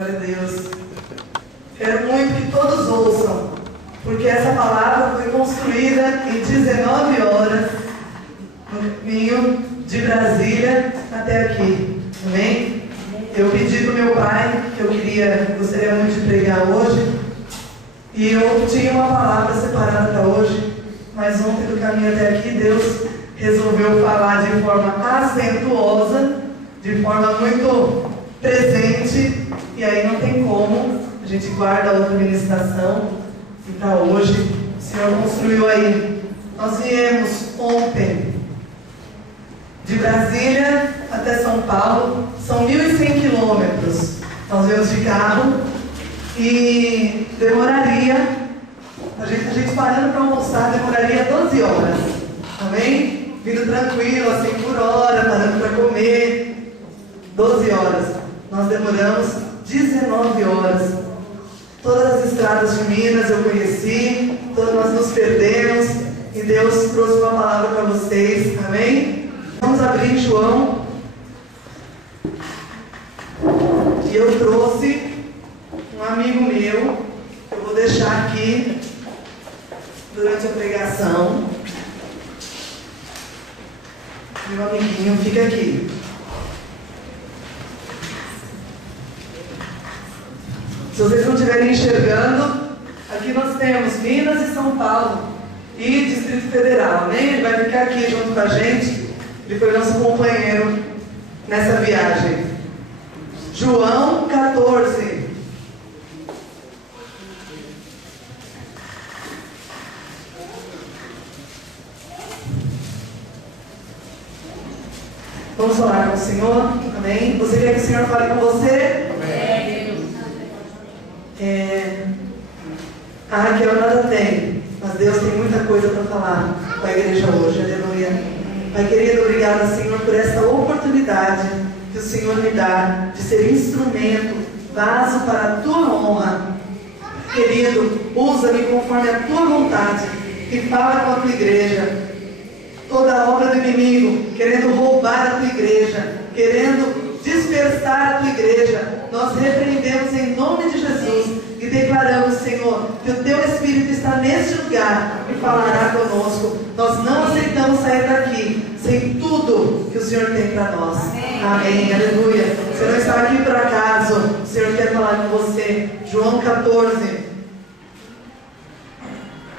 Glória a Deus. Quero muito que todos ouçam, porque essa palavra foi construída em 19 horas no caminho de Brasília até aqui. Amém? Eu pedi para o meu pai que eu gostaria muito de pregar hoje, e eu tinha uma palavra separada para hoje, mas ontem do caminho até aqui Deus resolveu falar de forma acentuosa, de forma muito presente, e aí não tem como, a gente guarda outra ministração, e para hoje o Senhor construiu aí. Nós viemos ontem de Brasília até São Paulo, são 1.100 quilômetros. Nós viemos de carro e demoraria, a gente parando para almoçar, demoraria 12 horas, amém? Vindo tranquilo, assim por hora, parando para comer, 12 horas. Nós demoramos 19 horas. Todas as estradas de Minas eu conheci, todas nós nos perdemos, e Deus trouxe uma palavra para vocês, amém? Vamos abrir em João, e eu trouxe um amigo meu, que eu vou deixar aqui durante a pregação. Meu amiguinho fica aqui. Se vocês não estiverem enxergando, aqui nós temos Minas e São Paulo e Distrito Federal, amém? Ele vai ficar aqui junto com a gente. Ele foi nosso companheiro nessa viagem. João 14. Vamos falar com o Senhor, amém? Você quer que o Senhor fale com você? Amém. A Raquel nada tem, mas Deus tem muita coisa para falar com a igreja hoje, aleluia. Pai querido, obrigada, Senhor, por essa oportunidade que o Senhor me dá de ser instrumento, vaso para a tua honra. Querido, usa-me conforme a tua vontade e fala com a tua igreja. Toda obra do inimigo querendo roubar a tua igreja, querendo dispersar a tua igreja, nós repreendemos em nome de Jesus e declaramos, Senhor, que o teu Espírito está neste lugar e falará conosco. Nós não aceitamos sair daqui sem tudo que o Senhor tem para nós. Amém, aleluia. Você não está aqui por acaso, o Senhor quer falar com você. João 14.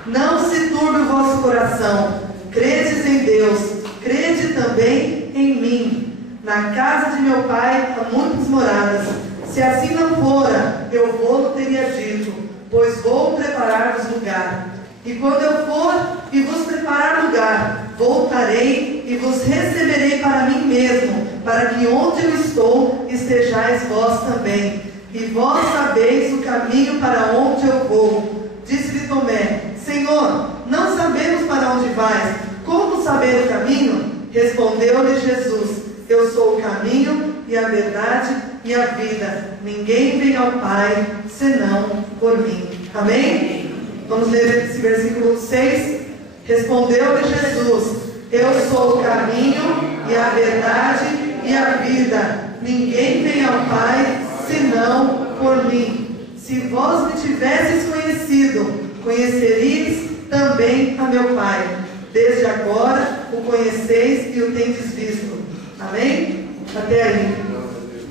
Não se turbe o vosso coração. Credes em Deus, crede também em mim. Na casa de meu pai há muitas moradas. Se assim não fora, eu vou teria dito, pois vou preparar-vos lugar. E quando eu for e vos preparar lugar, voltarei e vos receberei para mim mesmo, para que onde eu estou, estejais vós também. E vós sabeis o caminho para onde eu vou. Disse-lhe Tomé: Senhor, não sabemos para onde vais. Como saber o caminho? Respondeu-lhe Jesus: Eu sou o caminho e a verdade e a vida. Ninguém vem ao Pai senão por mim. Amém? Vamos ler esse versículo 6. Respondeu-lhe Jesus: Eu sou o caminho e a verdade e a vida. Ninguém vem ao Pai senão por mim. Se vós me tivesseis conhecido, conheceríeis também a meu Pai. Desde agora o conheceis e o tendes visto. Amém? Até aí.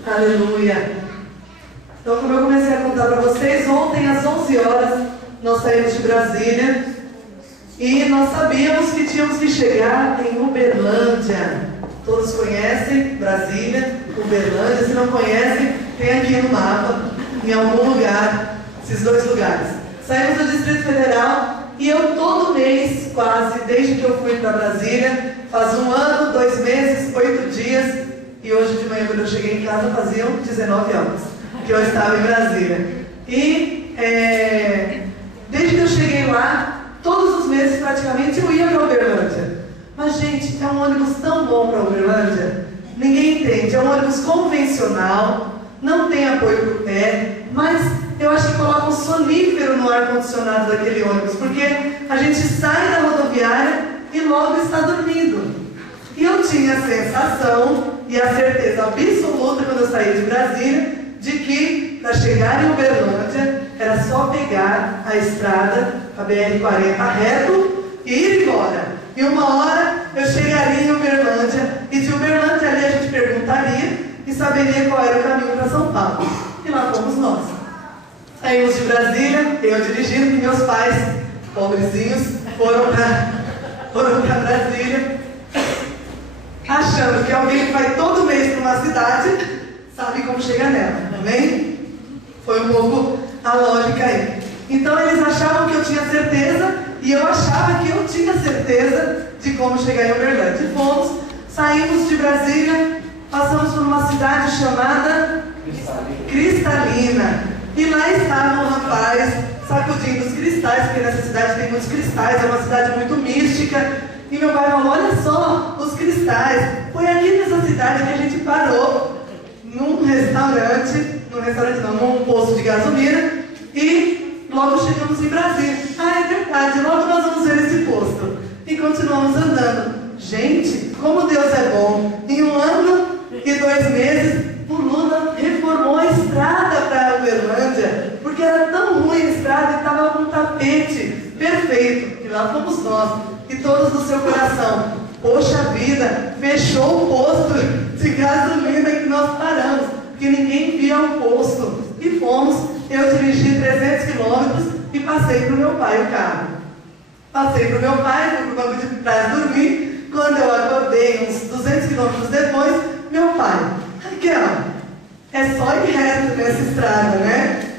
Aleluia. Então, como eu comecei a contar para vocês, ontem às 11 horas nós saímos de Brasília e nós sabíamos que tínhamos que chegar em Uberlândia. Todos conhecem Brasília, Uberlândia. Se não conhecem, tem aqui no mapa, em algum lugar, esses dois lugares. Saímos do Distrito Federal e eu todo mês, quase, desde que eu fui para Brasília, faz 1 ano, 2 meses, 8 dias, e hoje de manhã quando eu cheguei em casa faziam 19 horas que eu estava em Brasília. E desde que eu cheguei lá, todos os meses praticamente eu ia para Uberlândia. Mas gente, é um ônibus tão bom para Uberlândia, ninguém entende, é um ônibus convencional, não tem apoio para o pé, mas eu acho que coloca um sonífero no ar-condicionado daquele ônibus, porque a gente sai da rodoviária e logo está dormindo. E eu tinha a sensação e a certeza absoluta, quando eu saí de Brasília, de que que para chegar em Uberlândia era só pegar a estrada, a BR-40 reto e ir embora. E uma hora eu chegaria em Uberlândia e de Uberlândia ali a gente perguntaria e saberia qual era o caminho para São Paulo. E lá fomos nós. Saímos de Brasília, eu dirigindo, e meus pais, pobrezinhos, foram para Brasília, achando que alguém que vai todo mês para uma cidade sabe como chegar nela, amém? Foi um pouco a lógica aí. Então eles achavam que eu tinha certeza e eu achava que eu tinha certeza de como chegar em Uberlândia. E fomos, saímos de Brasília, passamos por uma cidade chamada Cristalina. E lá estava um rapaz sacudindo os cristais, porque nessa cidade tem muitos cristais, é uma cidade muito mística. E meu pai falou, olha só, os cristais. Foi aqui nessa cidade que a gente parou, num posto de gasolina, e logo chegamos em Brasília. Ah, é verdade, logo nós vamos ver esse posto. E continuamos andando. Gente, como Deus é bom. Em 1 ano e 2 meses, o Lula reformou a estrada para Uberlândia, porque era tão ruim a estrada e estava com um tapete perfeito. E lá fomos nós, e todos do seu coração. Poxa vida, fechou o posto de gasolina que nós paramos, porque ninguém via o posto. E fomos, eu dirigi 300 quilômetros e passei para o meu pai o carro. Passei para o meu pai, fui para o banco de trás dormir. Quando eu acordei, uns 200 quilômetros depois, meu pai, Raquel, é só ir reto nessa estrada, né?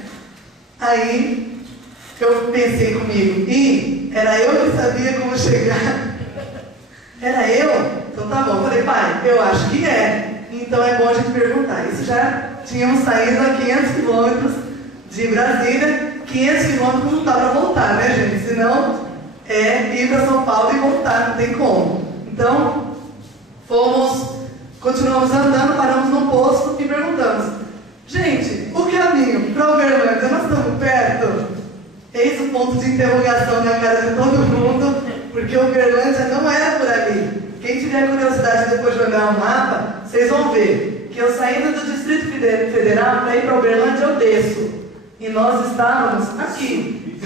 Aí eu pensei comigo, e era eu que sabia como chegar. Era eu? Então tá bom. Falei, pai, eu acho que é. Então é bom a gente perguntar. Isso já tínhamos saído a 500 quilômetros de Brasília. 500 quilômetros não dá para voltar, né, gente? Senão é ir para São Paulo e voltar, não tem como. Então, continuamos andando, paramos no posto e perguntamos, gente, o caminho para Uberlândia, nós estamos perto? Eis o ponto de interrogação na cara de todo mundo, porque Uberlândia não era por ali. Quem tiver curiosidade depois de olhar o mapa, vocês vão ver que eu saindo do Distrito Federal para ir para Uberlândia eu desço. E nós estávamos aqui.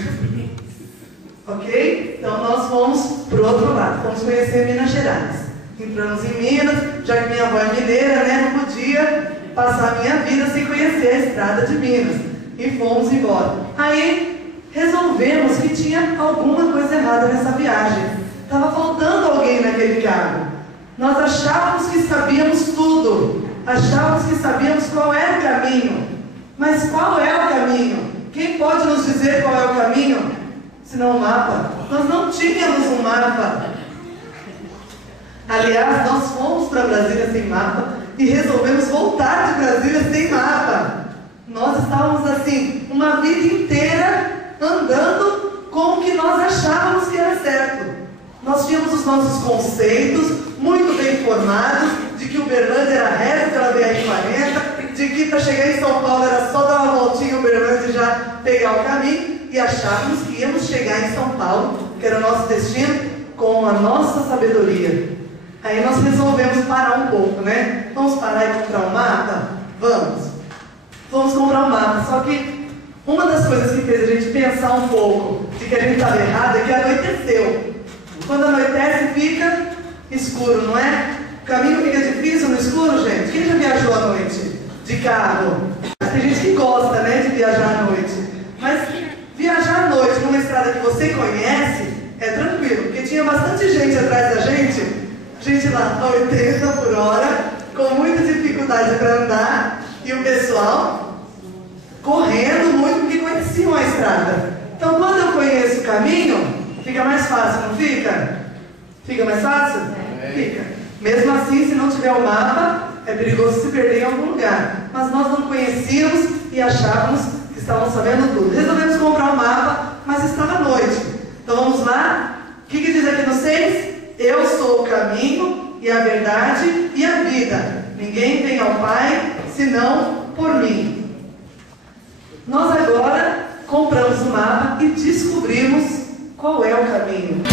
Ok? Então nós fomos para o outro lado, fomos conhecer Minas Gerais. Entramos em Minas, já que minha avó é mineira, né? Não podia passar a minha vida sem conhecer a estrada de Minas. E fomos embora. Aí resolvemos que tinha alguma coisa errada nessa viagem. Estava faltando alguém naquele carro. Nós achávamos que sabíamos tudo. Achávamos que sabíamos qual era o caminho. Mas qual é o caminho? Quem pode nos dizer qual é o caminho? Senão o mapa. Nós não tínhamos um mapa. Aliás, nós fomos para Brasília sem mapa e resolvemos voltar de Brasília sem mapa. Nós estávamos assim, uma vida inteira andando com o que nós achávamos que era certo. Nós tínhamos os nossos conceitos muito bem formados de que Uberlândia era reto pela BR-40, de que para chegar em São Paulo era só dar uma voltinha em Uberlândia e já pegar o caminho, e achávamos que íamos chegar em São Paulo, que era o nosso destino, com a nossa sabedoria. Aí nós resolvemos parar um pouco, né? Vamos parar e comprar um mapa? Vamos. Vamos comprar um mapa. Só que uma das coisas que fez a gente pensar um pouco de que a gente estava errado é que anoiteceu. Quando anoitece fica escuro, não é? O caminho fica difícil no escuro, gente. Quem já viajou à noite de carro? Tem gente que gosta, né, de viajar à noite. Mas viajar à noite numa estrada que você conhece é tranquilo, porque tinha bastante gente atrás da gente lá a 80 por hora, com muita dificuldade para andar, e o pessoal correndo muito porque conheciam a estrada. Então quando eu conheço o caminho, fica mais fácil, não fica? Fica mais fácil? Fica. Mesmo assim, se não tiver o mapa, é perigoso se perder em algum lugar. Mas nós não conhecíamos e achávamos que estávamos sabendo tudo. Resolvemos comprar um mapa, mas estava à noite. Então vamos lá. O que diz aqui no 6? Eu sou o caminho e a verdade e a vida. Ninguém vem ao Pai senão por mim. Nós agora compramos o mapa e descobrimos qual é o caminho.